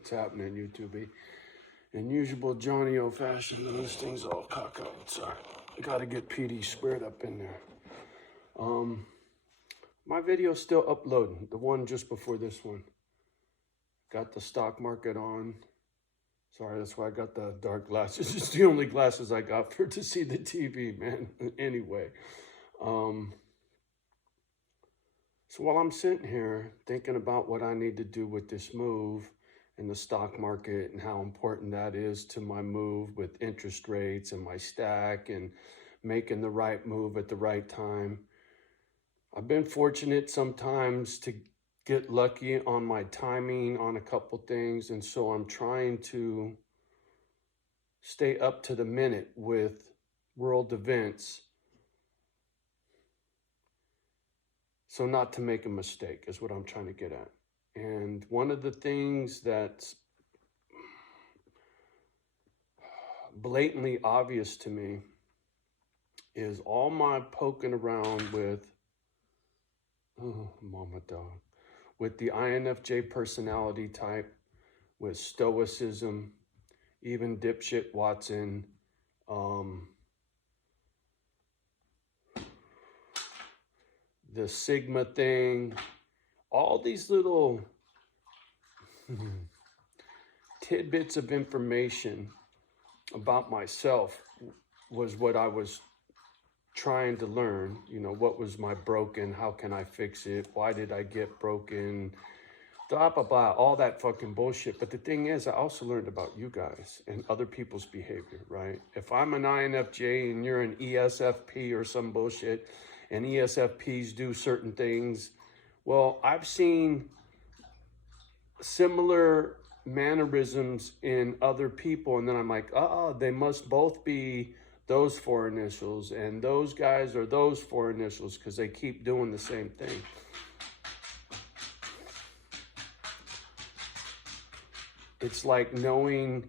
What's happening, YouTube? In usual Johnny O fashion, and this thing's all cockeyed. Sorry, I gotta get PD squared up in there. My video's still uploading. The one just before this one. Got the stock market on. Sorry, that's why I got the dark glasses. It's the only glasses I got for to see the TV, man. Anyway, so while I'm sitting here thinking about what I need to do with this move in the stock market and how important that is to my move with interest rates and my stack and making the right move at the right time, I've been fortunate sometimes to get lucky on my timing on a couple things, and so I'm trying to stay up to the minute with world events, so not to make a mistake is what I'm trying to get at. And one of the things that's blatantly obvious to me is all my poking around with mama dog, with the INFJ personality type, with stoicism, even dipshit Watson, the Sigma thing, all these little tidbits of information about myself was what I was trying to learn. You know, what was my broken? How can I fix it? Why did I get broken? Blah, blah, blah, all that fucking bullshit. But the thing is, I also learned about you guys and other people's behavior, right? If I'm an INFJ and you're an ESFP or some bullshit, and ESFPs do certain things, well, I've seen similar mannerisms in other people, and then I'm like, they must both be those four initials, and those guys are those four initials because they keep doing the same thing. It's like knowing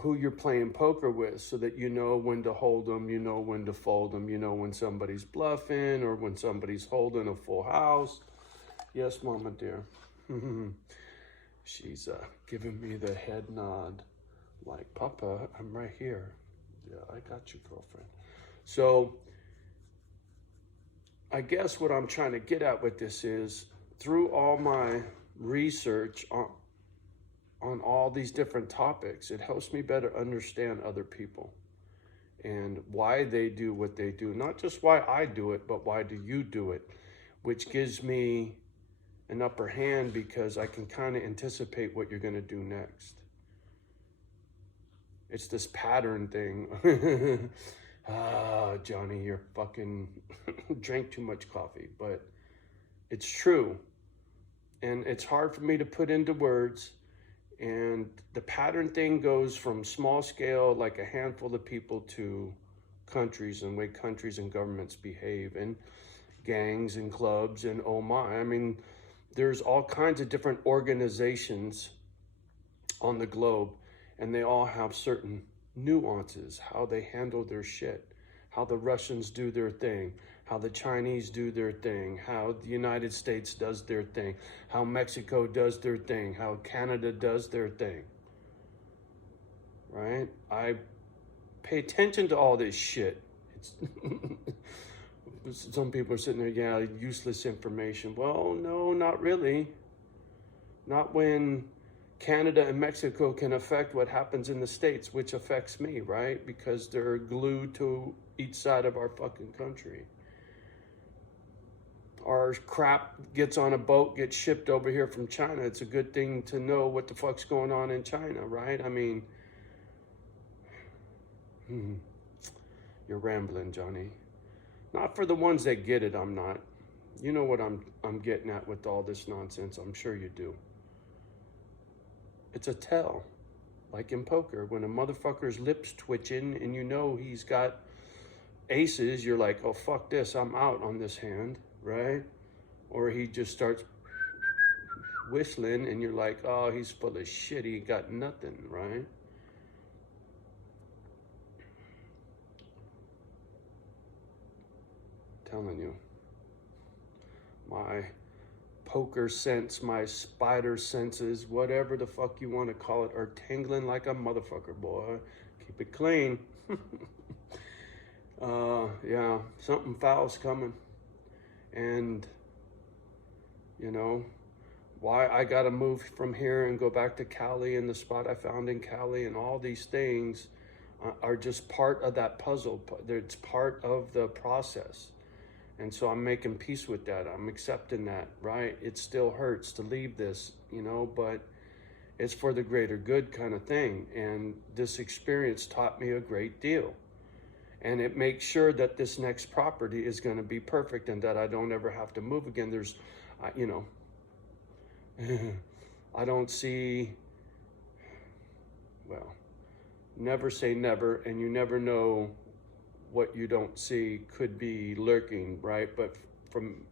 who you're playing poker with, so that you know when to hold them, you know when to fold them, you know when somebody's bluffing or when somebody's holding a full house. Yes, Mama dear. She's giving me the head nod like, Papa, I'm right here. Yeah, I got you, girlfriend. So I guess what I'm trying to get at with this is, through all my research on all these different topics, it helps me better understand other people and why they do what they do. Not just why I do it, but why do you do it, which gives me an upper hand because I can kind of anticipate what you're going to do next. It's this pattern thing. Johnny, you're fucking drank too much coffee, but it's true. And it's hard for me to put into words. And the pattern thing goes from small scale, like a handful of people, to countries and the way countries and governments behave, and gangs and clubs, and oh my, I mean, there's all kinds of different organizations on the globe, and they all have certain nuances, how they handle their shit, how the Russians do their thing, how the Chinese do their thing, how the United States does their thing, how Mexico does their thing, how Canada does their thing, right? I pay attention to all this shit. It's some people are sitting there, yeah, useless information. Well, no, not really. Not when Canada and Mexico can affect what happens in the States, which affects me, right? Because they're glued to each side of our fucking country. Our crap gets on a boat, gets shipped over here from China. It's a good thing to know what the fuck's going on in China, right? I mean, you're rambling, Johnny. Not for the ones that get it, I'm not. You know what I'm getting at with all this nonsense. I'm sure you do. It's a tell. Like in poker, when a motherfucker's lips twitching and you know he's got aces, you're like, oh, fuck this, I'm out on this hand, right? Or he just starts whistling and you're like, oh, he's full of shit, he got nothing, right? Telling you, my poker sense, my spider senses, whatever the fuck you want to call it, are tingling like a motherfucker, boy. Keep it clean. Yeah, something foul's coming. And, you know, why I gotta move from here and go back to Cali and the spot I found in Cali and all these things are just part of that puzzle. It's part of the process. And so I'm making peace with that. I'm accepting that, right? It still hurts to leave this, you know, but it's for the greater good kind of thing. And this experience taught me a great deal. And it makes sure that this next property is going to be perfect and that I don't ever have to move again. There's, you know, I don't see, well, never say never, and you never know what you don't see could be lurking, right? But from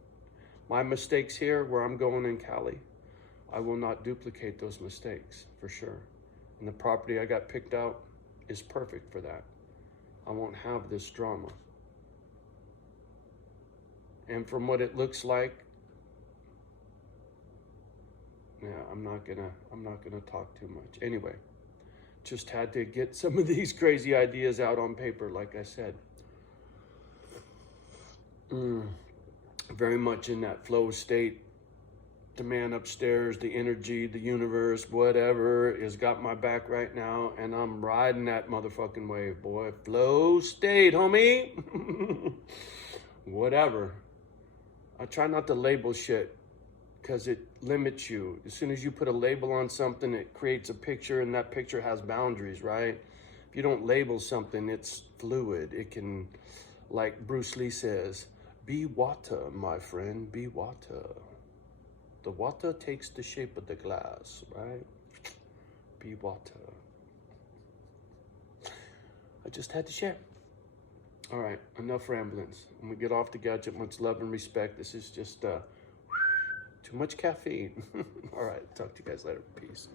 my mistakes here, where I'm going in Cali, I will not duplicate those mistakes for sure. And the property I got picked out is perfect for that. I won't have this drama. And from what it looks like, yeah, I'm not gonna talk too much. Anyway, just had to get some of these crazy ideas out on paper, like I said. Very much in that flow state. The man upstairs, the energy, the universe, whatever, has got my back right now, and I'm riding that motherfucking wave, boy. Flow state, homie. Whatever. I try not to label shit because it limits you. As soon as you put a label on something, it creates a picture, and that picture has boundaries, right? If you don't label something, it's fluid. It can, like Bruce Lee says, be water, my friend, be water. The water takes the shape of the glass, right? Be water. I just had to share. All right, enough ramblings. I'm gonna get off the gadget. Much love and respect. This is just too much caffeine. All right, talk to you guys later. Peace.